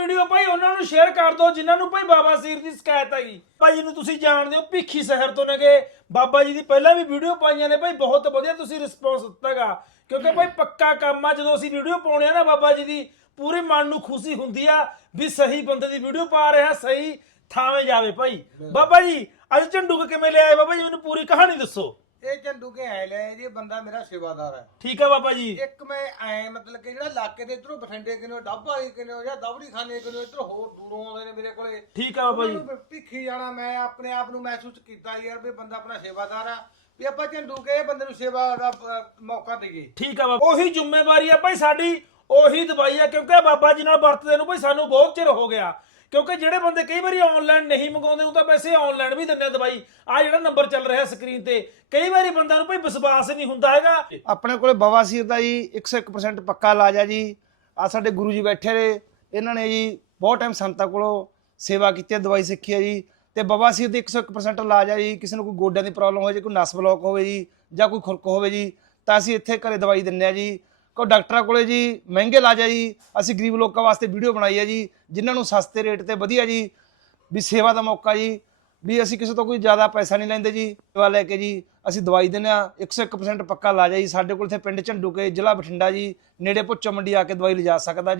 Video ਭਾਈ, ਉਹਨਾਂ ਨੂੰ share ਕਰ ਦਿਓ, ਜਿਨ੍ਹਾਂ ਨੂੰ ਭਾਈ ਬਾਬਾ ਸੀਰ ਦੀ ਸ਼ਿਕਾਇਤ ਹੈਗੀ। ਭਾਈ ਨੂੰ ਤੁਸੀਂ ਜਾਣਦੇ ਹੋ ਭਿੱਖੀ ਸ਼ਹਿਰ ਤੋਂ ਨੇਗੇ। ਬਾਬਾ ਜੀ ਦੀ ਪਹਿਲਾਂ ਵੀ ਵੀਡੀਓ ਪਾਈਆਂ ਨੇ ਭਾਈ, ਬਹੁਤ ਵਧੀਆ ਤੁਸੀਂ ਰਿਸਪੌਂਸ ਦਿੱਤਾਗਾ ਕਿਉਂਕਿ ਭਾਈ, ਪੱਕਾ ਕੰਮ ਆ, ਜਦੋਂ ਅਸੀਂ ਵੀਡੀਓ ਪਾਉਣੇ ਆ ਨਾ ਬਾਬਾ ਜੀ ਦੀ, ਪੂਰੇ ਮਨ ਨੂੰ ਖੁਸ਼ੀ ਹੁੰਦੀ ਆ ਵੀ ਸਹੀ ਬੰਦੇ ਦੀ ਵੀਡੀਓ ਪਾ ਰਿਹਾ ਸਹੀ ਥਾਵੇਂ ਜਾਵੇ ਭਾਈ। ਬਾਬਾ ਜੀ, ਅੱਜ ਝੰਡੂ ਕਿਵੇਂ ਲਿਆਏ? ਬਾਬਾ ਜੀ, ਮੈਨੂੰ ਪੂਰੀ ਕਹਾਣੀ ਦੱਸੋ। ਇਹ ਝੰਡੂ ਕੇ ਐ ਲਿਆ ਜੀ ਬੰਦਾ ਮੇਰਾ ਸੇਵਾਦਾਰ ਹੈ। ਠੀਕ ਆ ਬਾਬਾ ਜੀ। ਇੱਕ ਮੈਂ ਐ ਮਤਲਬ ਕਿ ਜਿਹੜਾ ਇਲਾਕੇ ਦੇ ਇਧਰੋਂ ਬਠਿੰਡੇ ਕਿਨੋ ਡੱਬ ਵਾਲੀ ਕਿਨੋ ਜਾਂ ਦਵੜੀ ਖਾਨੇ ਕਿਨੋ ਇਧਰ ਹੋਰ ਦੂਰੋਂ ਆਉਂਦੇ ਨੇ ਮੇਰੇ ਕੋਲੇ। ਠੀਕ ਆ ਬਾਬਾ ਜੀ। ਉਹਨਾਂ ਨੂੰ ਭਿੱਖੀ ਜਾਣਾ ਮੈਂ ਆਪਣੇ ਆਪ ਨੂੰ ਮਹਿਸੂਸ ਕੀਤਾ ਯਾਰ ਵੀ ਬੰਦਾ ਆਪਣਾ ਸੇਵਾਦਾਰ ਆ। ਵੀ ਆਪਾਂ ਝੰਡੂ ਕੇ ਬੰਦੇ ਨੂੰ ਸੇਵਾ ਦਾ ਅ, ਮੌਕਾ ਦੇਈਏ। ਠੀਕ ਆ ਬਾਬਾ। ਉਹੀ ਜ਼ਿੰਮੇਵਾਰੀ ਆ ਭਾਈ ਸਾਡੀ ਉਹੀ ਦਵਾਈ ਆ ਕਿਉਂਕਿ ਬਾਬਾ ਜੀ ਨਾਲ ਵਰਤਦੇ ਨੂੰ ਭਾਈ ਸਾਨੂੰ ਬਹੁਤ ਚਿਰ ਹੋ ਗਿਆ। ਕਿਉਂਕਿ ਜਿਹੜੇ ਬੰਦੇ ਕਈ ਵਾਰੀ ਆਨਲਾਈਨ ਨਹੀਂ ਮੰਗਾਉਂਦੇ, ਉਹ ਤਾਂ ਵੈਸੇ ਆਨਲਾਈਨ ਵੀ ਦਿੰਦੇ ਆ ਦਵਾਈ। ਆ ਜਿਹੜਾ ਨੰਬਰ ਚੱਲ ਰਿਹਾ ਸਕਰੀਨ ਤੇ, ਕਈ ਵਾਰੀ ਬੰਦਿਆਂ ਨੂੰ ਭਾਈ ਵਿਸ਼ਵਾਸ ਨਹੀਂ ਹੁੰਦਾ ਹੈਗਾ। ਆਪਣੇ ਕੋਲੇ ਬਵਾਸੀਰ ਦਾ ਜੀ 101% ਪੱਕਾ ਇਲਾਜ ਆ ਜੀ। ਆ ਸਾਡੇ ਗੁਰੂ ਜੀ ਬੈਠੇ ਨੇ ਇਹਨਾਂ ਨੇ ਜੀ ਬਹੁਤ ਟਾਈਮ ਸੰਤਾਂ ਕੋਲੋਂ ਸੇਵਾ ਕੀਤੀ ਹੈ ਦਵਾਈ ਸਿੱਖੀ ਹੈ ਜੀ। ਤੇ ਬਵਾਸੀਰ ਦੀ 101% ਇਲਾਜ ਆ ਜੀ। ਕਿਸੇ ਨੂੰ ਕੋਈ ਗੋਡਿਆਂ ਦੀ ਪ੍ਰੋਬਲਮ ਹੋਵੇ, ਜੀ ਕੋਈ ਨਸ ਬਲੌਕ ਹੋਵੇ ਜੀ, ਜਾਂ ਕੋਈ ਖੁਰਕ ਹੋਵੇ ਜੀ, ਤਾਂ ਅਸੀਂ ਇੱਥੇ ਘਰੇ ਦਵਾਈ ਦਿੰਨੇ ਆ ਜੀ। ਕੋਈ ਡਾਕਟਰਾਂ ਕੋਲੇ ਜੀ, ਮਹਿੰਗੇ ਇਲਾਜ ਆ ਜੀ ਅਸੀਂ ਗਰੀਬ ਲੋਕਾਂ ਵਾਸਤੇ ਵੀਡੀਓ ਬਣਾਈ ਹੈ ਜੀ, ਜਿਨ੍ਹਾਂ ਨੂੰ ਸਸਤੇ ਰੇਟ ਤੇ ਵਧੀਆ ਜੀ, ਵੀ ਸੇਵਾ ਦਾ ਮੌਕਾ ਜੀ, ਵੀ ਅਸੀਂ ਕਿਸੇ ਤੋਂ ਕੋਈ ਜ਼ਿਆਦਾ ਪੈਸਾ ਨਹੀਂ ਲੈਂਦੇ ਜੀ, ਸੇਵਾ ਲੈ ਕੇ ਜੀ, ਅਸੀਂ ਦਵਾਈ ਦਿੰਦੇ ਆ 101% ਪੱਕਾ ਇਲਾਜ ਹੈ ਜੀ ਸਾਡੇ ਕੋਲ ਇੱਥੇ ਪਿੰਡ ਝੰਡੂਕੇ, ਜ਼ਿਲ੍ਹਾ ਬਠਿੰਡਾ ਜੀ, ਨੇੜੇ ਭੁੱਚੋ ਮੰਡੀ ਆ ਕੇ ਦਵਾਈ ਲਿਜਾ ਸਕਦਾ ਜੀ।